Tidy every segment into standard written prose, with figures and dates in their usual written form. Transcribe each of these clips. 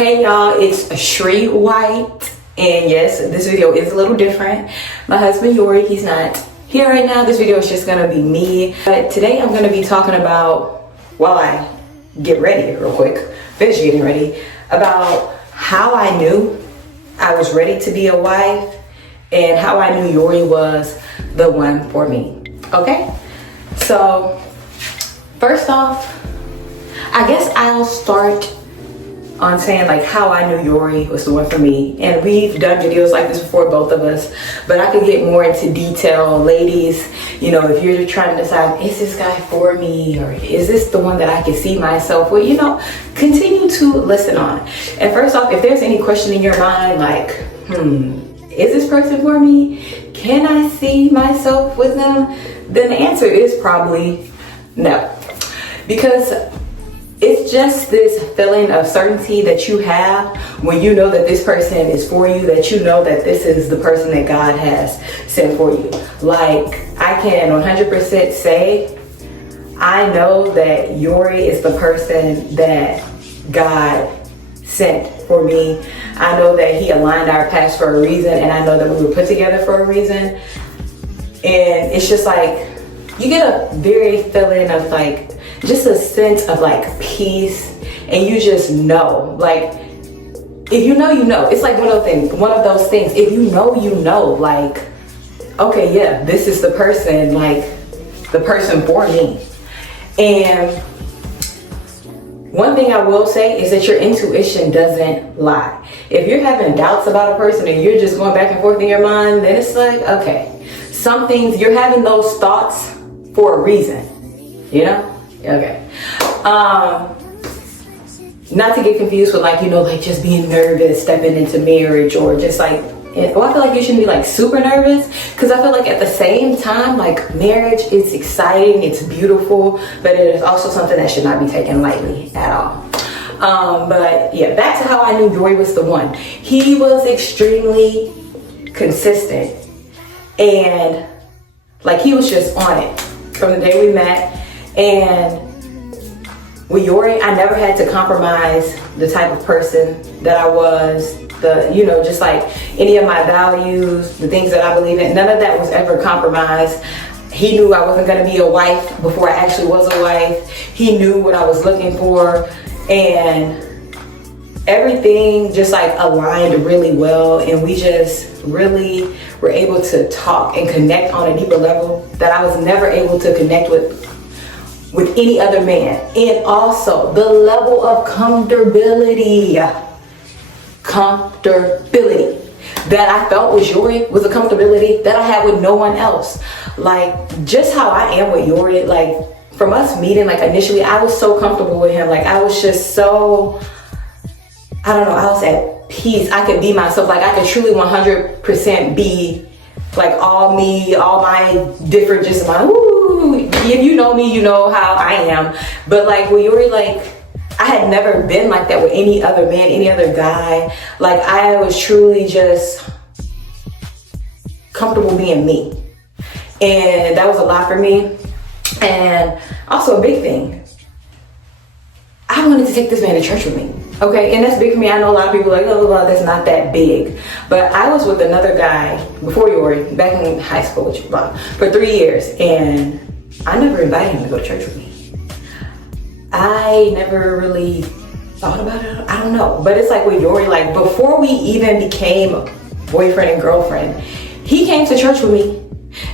Hey y'all, it's Shri White, and yes, this video is a little different. My husband Yori, he's not here right now. This video is just gonna be me. But today I'm gonna be talking about, while I get ready real quick, finish getting ready, about how I knew I was ready to be a wife and how I knew Yori was the one for me. Okay? So, first off, I guess I'll start on saying like how I knew Yori was the one for me. And we've done videos like this before, both of us, but I could get more into detail. Ladies, you know, if you're trying to decide, is this guy for me, or is this the one that I can see myself with, you know, continue to listen on. And first off, if there's any question in your mind, like, is this person for me? Can I see myself with them? Then the answer is probably no. Because it's just this feeling of certainty that you have when you know that this person is for you, that you know that this is the person that God has sent for you. Like, I can 100% say, I know that Yori is the person that God sent for me. I know that he aligned our paths for a reason, and I know that we were put together for a reason. And it's just like, you get a very feeling of like, just a sense of like peace, and you just know, like, if you know, you know. It's like one of those things, if you know, you know, like, okay, yeah, this is the person, like the person for me. And one thing I will say is that your intuition doesn't lie. If you're having doubts about a person and you're just going back and forth in your mind, then it's like, okay, some things, you're having those thoughts for a reason, you know? Okay. Not to get confused with like, you know, like just being nervous stepping into marriage, or just like, well, I feel like you shouldn't be like super nervous, because I feel like at the same time, like, marriage is exciting, it's beautiful, but it is also something that should not be taken lightly at all. But yeah, back to how I knew Yori was the one. He was extremely consistent, and like, he was just on it from the day we met. And with Yori, I never had to compromise the type of person that I was, you know, just like any of my values, the things that I believe in, none of that was ever compromised. He knew I wasn't going to be a wife before I actually was a wife. He knew what I was looking for, and everything just like aligned really well, and we just really were able to talk and connect on a deeper level that I was never able to connect with any other man. And also the level of comfortability that I felt with Yori was a comfortability that I had with no one else. Like, just how I am with Yori, like, from us meeting, like, initially, I was so comfortable with him. Like, I was just so, I don't know, I was at peace. I could be myself. Like, I could truly 100% be like all me, all my different, just my, if you know me, you know how I am. But like with Yori, like, I had never been like that with any other man, any other guy. Like, I was truly just comfortable being me. And that was a lot for me. And also a big thing, I wanted to take this man to church with me. Okay, and that's big for me. I know a lot of people are like, oh, well, that's not that big. But I was with another guy before Yori, back in high school, for 3 years. And I never invited him to go to church with me. I never really thought about it. I don't know. But it's like with Yori, like, before we even became boyfriend and girlfriend, he came to church with me.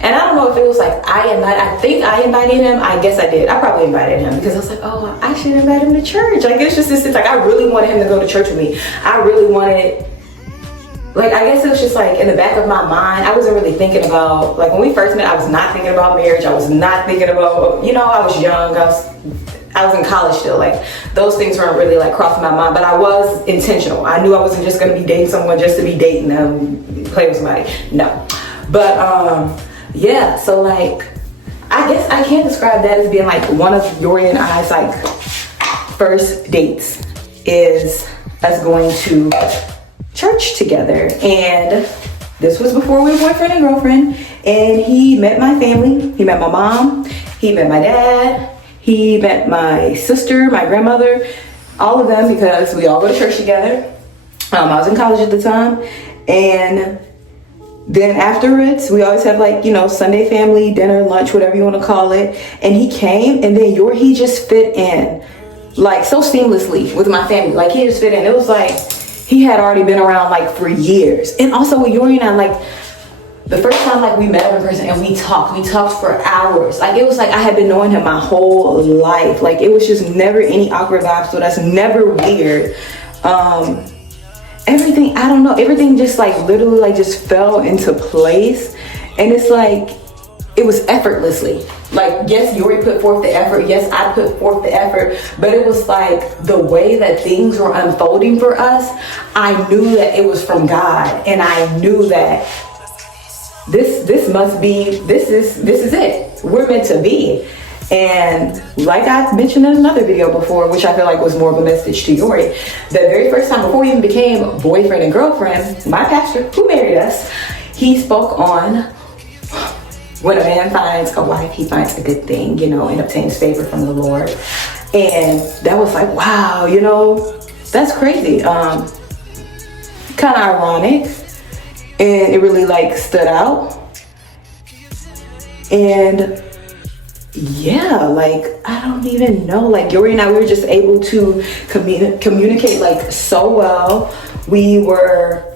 And I don't know if it was like I think I invited him. I guess I did. I probably invited him because I was like, oh, I should invite him to church. Like, it's just this, like, I really wanted him to go to church with me. I really wanted, like, I guess it was just like in the back of my mind, I wasn't really thinking about, like, when we first met, I was not thinking about marriage. I was not thinking about, you know, I was young. I was in college still. Like, those things weren't really like crossing my mind, but I was intentional. I knew I wasn't just going to be dating someone just to be dating them, play with somebody. No. But yeah, so like, I guess I can't describe that as being like one of Yori and I's like first dates, is us going to church together. And this was before we were boyfriend and girlfriend. And he met my family. He met my mom. He met my dad. He met my sister, my grandmother. all of them, because we all go to church together. I was in college at the time, and then afterwards, we always have like, Sunday family dinner, lunch, whatever you want to call it. And he came, and then he just fit in like so seamlessly with my family. Like he just fit in. It was like he had already been around like for years. And also with Yori and I, like the first time like we met him in person and we talked for hours. Like it was like I had been knowing him my whole life. Like it was just never any awkward vibes. So that's never weird. Everything, I don't know, everything just like literally like just fell into place. And it's like, it was effortlessly. Like, yes, Yori put forth the effort. Yes, I put forth the effort. But it was like the way that things were unfolding for us, I knew that it was from God. And I knew that this is it. We're meant to be. And like I mentioned in another video before, which I feel like was more of a message to Yori, the very first time before we even became boyfriend and girlfriend, my pastor who married us, he spoke on when a man finds a wife, he finds a good thing, and obtains favor from the Lord. And that was like, wow, that's crazy. Kind of ironic. And it really like stood out. And yeah, like I don't even know, like Yori and I, we were just able to communicate like so well. We were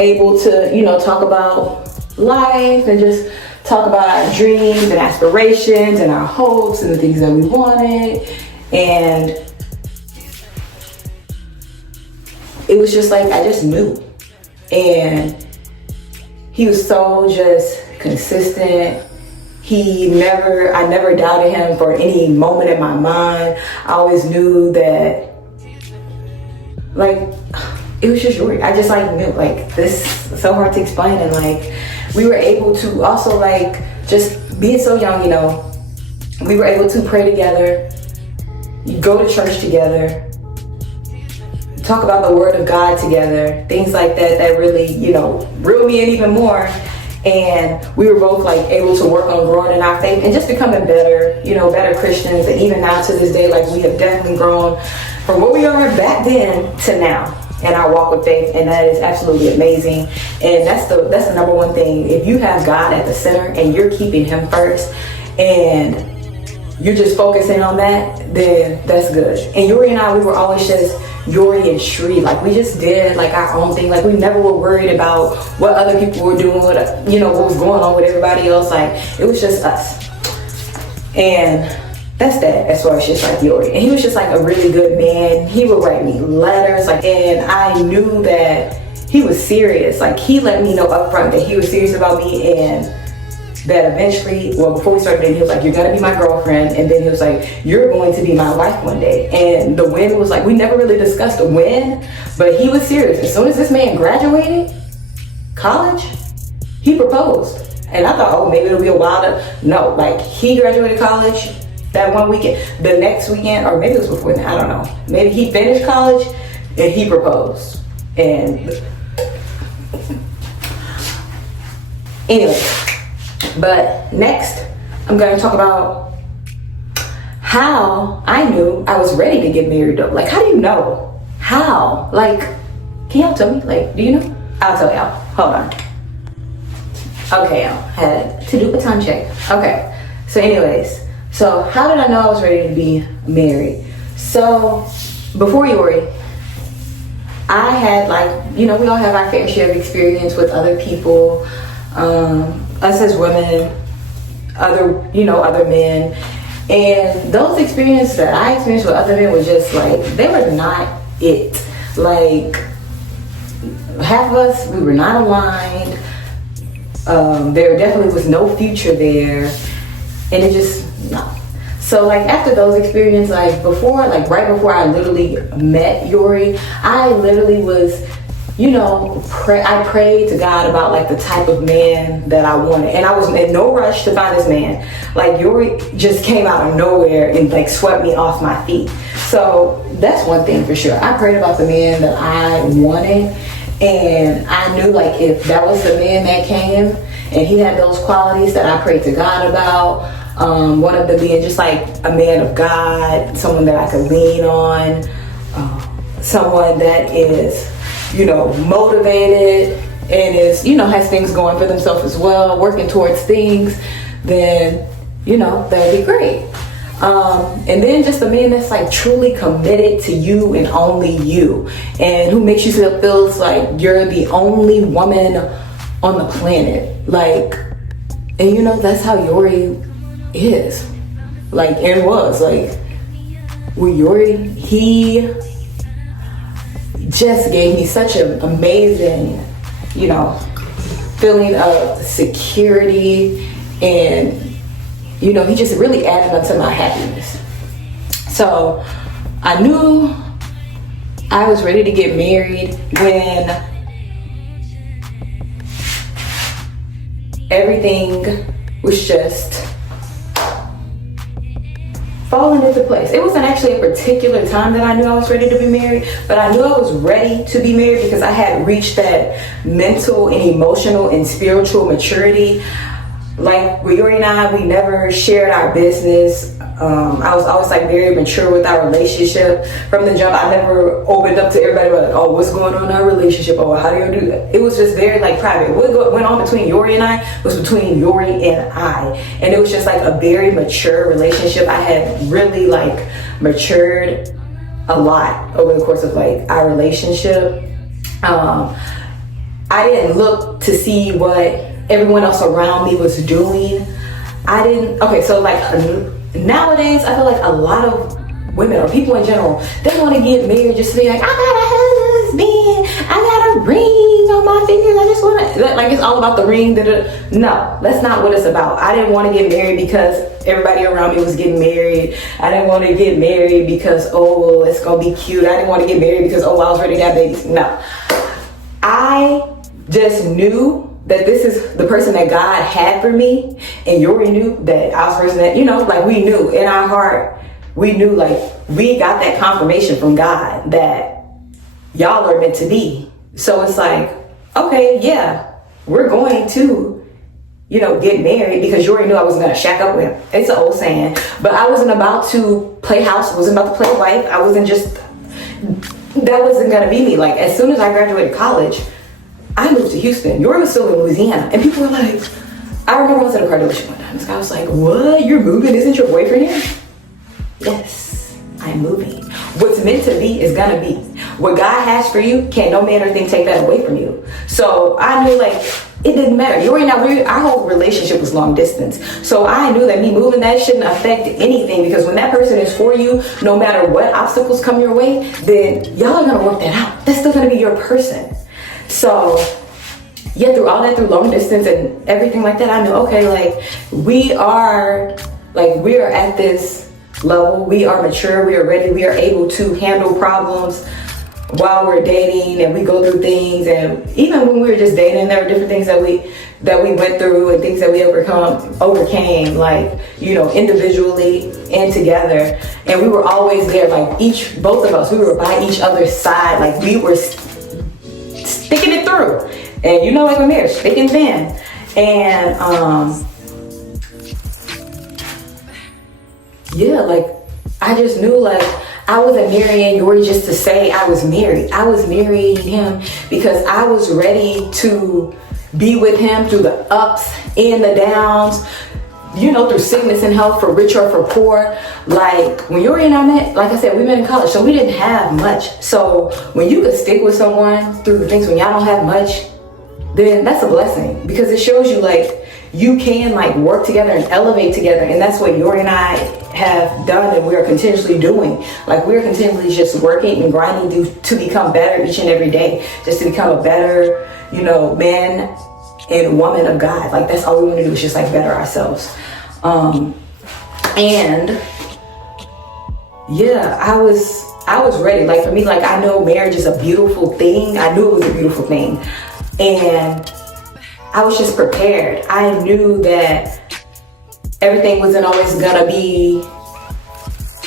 able to talk about life and just talk about our dreams and aspirations and our hopes and the things that we wanted. And it was just like I just knew. And he was so just consistent. I never doubted him for any moment in my mind. I always knew that, like, it was just Yori. I just like knew, like, this is so hard to explain. And like, we were able to also like, just being so young, we were able to pray together, go to church together, talk about the word of God together, things like that really, reel me in even more. And we were both like able to work on growing in our faith and just becoming better, better Christians. And even now to this day, like we have definitely grown from what we were back then to now in our walk with faith. And that is absolutely amazing. And that's the number one thing. If you have God at the center and you're keeping him first and you're just focusing on that, then that's good. And Yori and I, we were always just Yori and Shri. Like we just did like our own thing. Like we never were worried about what other people were doing, what was going on with everybody else. Like it was just us. And that's that as far as just like Yori. And he was just like a really good man. He would write me letters, like, and I knew that he was serious. Like he let me know up front that he was serious about me, and that eventually, well, before we started dating, he was like, you're gonna be my girlfriend. And then he was like, you're going to be my wife one day. And the when was like, we never really discussed the when, but he was serious. As soon as this man graduated college, he proposed. And I thought, oh, maybe it'll be a while no, like he graduated college that one weekend, the next weekend, or maybe it was before then, I don't know. Maybe he finished college and he proposed. And anyway. But next, I'm going to talk about how I knew I was ready to get married. Like, how do you know? How? Like, can y'all tell me? Like, do you know? I'll tell y'all. Hold on. Okay, I had to do a time check. Okay, so anyways, so how did I know I was ready to be married? So, before Yori, I had like, we all have our fair share of experience with other people. Us as women, other men, and those experiences that I experienced with other men were just like, they were not it. Like half of us, we were not aligned. There definitely was no future there, and it just, no. So like after those experiences, like right before I literally met Yori, I literally was, I prayed to God about like the type of man that I wanted. And I was in no rush to find this man. Like Yori just came out of nowhere and like swept me off my feet. So that's one thing for sure. I prayed about the man that I wanted. And I knew like if that was the man that came and he had those qualities that I prayed to God about, One of them being just like a man of God, someone that I could lean on, someone that is, motivated and is, has things going for themselves as well, working towards things, then, that'd be great. And then just a man that's like truly committed to you and only you, and who makes you feel like you're the only woman on the planet. Like, and that's how Yori is. Like, and was like, with Yori, he just gave me such an amazing, feeling of security, and he just really added up to my happiness. So I knew I was ready to get married when everything was just falling into place. It wasn't actually a particular time that I knew I was ready to be married, but I knew I was ready to be married because I had reached that mental and emotional and spiritual maturity. Like with Yori and I, we never shared our business. I was always like very mature with our relationship. From the jump, I never opened up to everybody like, oh, what's going on in our relationship? Oh, how do you do that? It was just very like private. What went on between Yori and I was between Yori and I. And it was just like a very mature relationship. I had really like matured a lot over the course of like our relationship. I didn't look to see what everyone else around me was doing. So like nowadays, I feel like a lot of women or people in general, they want to get married just to be like, I got a husband, I got a ring on my finger, I just want to, like it's all about the ring. No, that's not what it's about. I didn't want to get married because everybody around me was getting married. I didn't want to get married because, oh, it's going to be cute. I didn't want to get married because, oh, I was ready to have babies. No. I just knew that this is the person that God had for me, and Yori knew that I was the person that, like we knew in our heart, we knew like we got that confirmation from God that y'all are meant to be. So it's like, okay, yeah, we're going to, get married, because Yori knew I wasn't going to shack up with him. It's an old saying, but I wasn't about to play house, wasn't about to play wife. I wasn't that wasn't going to be me. Like as soon as I graduated college, I moved to Houston. Yori was still in Louisiana. And people were like, I remember I was at a car dealership one time. This guy was like, what? You're moving? Isn't your boyfriend here? Yes, I'm moving. What's meant to be is gonna be. What God has for you, can't no man or thing take that away from you. So I knew like, it didn't matter. Yori and I, our whole relationship was long distance. So I knew that me moving, that shouldn't affect anything, because when that person is for you, no matter what obstacles come your way, then y'all are gonna work that out. That's still gonna be your person. So yeah, through all that, through long distance and everything like that, I knew, okay, like we are at this level, we are mature, we are ready, we are able to handle problems while we're dating, and we go through things. And even when we were just dating, there were different things that we went through and things that we overcame, like, individually and together. And we were always there, like both of us, we were by each other's side, like we were sticking it through. And like a marriage, thick and thin. And yeah, like I just knew like I wasn't marrying Yori just to say I was married. I was marrying him because I was ready to be with him through the ups and the downs, through sickness and health, for rich or for poor. Like when Yori and I met, like I said, we met in college, so we didn't have much. So when you could stick with someone through the things when y'all don't have much, then that's a blessing, because it shows you like you can like work together and elevate together. And that's what Yori and I have done, and we are continuously doing. Like we're continually just working and grinding to become better each and every day, just to become a better, man and woman of God. Like that's all we want to do, is just like better ourselves. And yeah, I was ready. Like for me, like I know marriage is a beautiful thing. I knew it was a beautiful thing. And I was just prepared. I knew that everything wasn't always gonna be,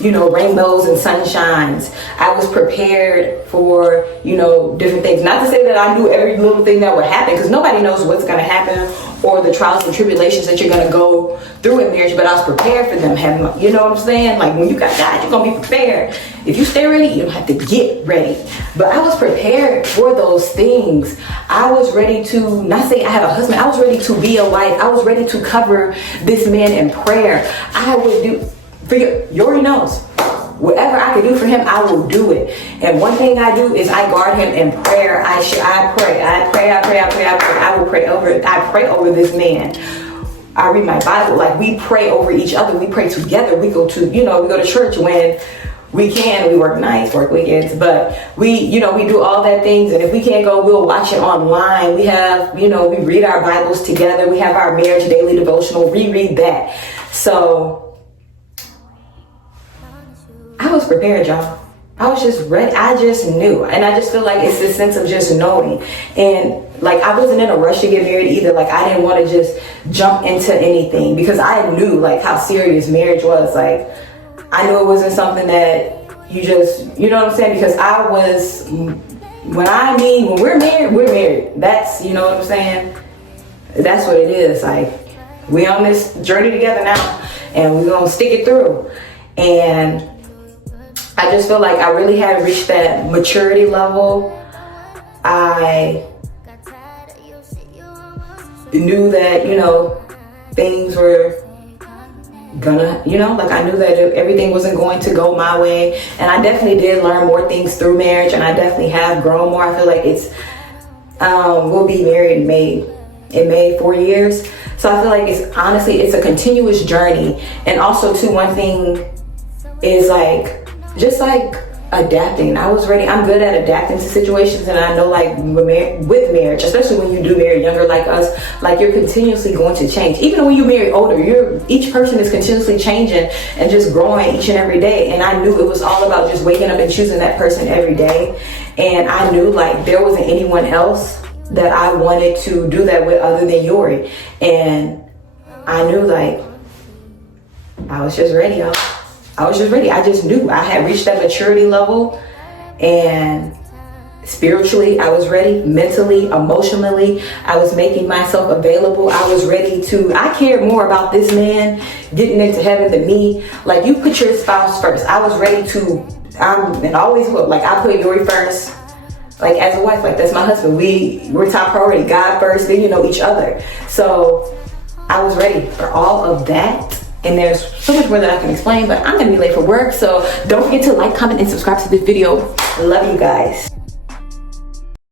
rainbows and sunshines. I was prepared for, different things. Not to say that I knew every little thing that would happen, because nobody knows what's gonna happen or the trials and tribulations that you're gonna go through in marriage, but I was prepared for them. You know what I'm saying? Like when you got God, you're gonna be prepared. If you stay ready, you don't have to get ready. But I was prepared for those things. I was ready to, not say I had a husband, I was ready to be a wife. I was ready to cover this man in prayer. I would do, you already knows. Whatever I can do for him, I will do it. And one thing I do is I guard him in prayer. I pray. I will pray over this man. I read my Bible. Like, we pray over each other. We pray together. We go to church when we can. We work nights, work weekends, but we do all that things. And if we can't go, we'll watch it online. We have, we read our Bibles together. We have our marriage daily devotional. Reread that. So I was prepared, y'all. I was just ready. I just knew. And I just feel like it's this sense of just knowing. And like, I wasn't in a rush to get married either. Like, I didn't want to just jump into anything because I knew like how serious marriage was. Like, I knew it wasn't something that you just, you know what I'm saying? Because when we're married, we're married. That's, you know what I'm saying? That's what it is. Like, we on this journey together now and we're going to stick it through. And I just feel like I really had reached that maturity level. I knew that, things were gonna, like I knew that everything wasn't going to go my way. And I definitely did learn more things through marriage, and I definitely have grown more. I feel like we'll be married in May 4 years. So I feel like it's a continuous journey. And also too, one thing is just adapting. I was ready. I'm good at adapting to situations, and I know like with marriage, especially when you do marry younger like us, like you're continuously going to change. Even when you marry older, each person is continuously changing and just growing each and every day. And I knew it was all about just waking up and choosing that person every day. And I knew like there wasn't anyone else that I wanted to do that with other than Yori. And I knew like I was just ready, y'all. I was just ready. I just knew I had reached that maturity level, and spiritually I was ready. Mentally, emotionally, I was making myself available. I was ready I cared more about this man getting into heaven than me. Like, you put your spouse first. I was ready and always will. Like, I put Yori first. Like, as a wife, like that's my husband. We're top priority. God first, then each other. So I was ready for all of that. And there's so much more that I can explain, but I'm gonna be late for work. So don't forget to like, comment, and subscribe to this video. Love you guys.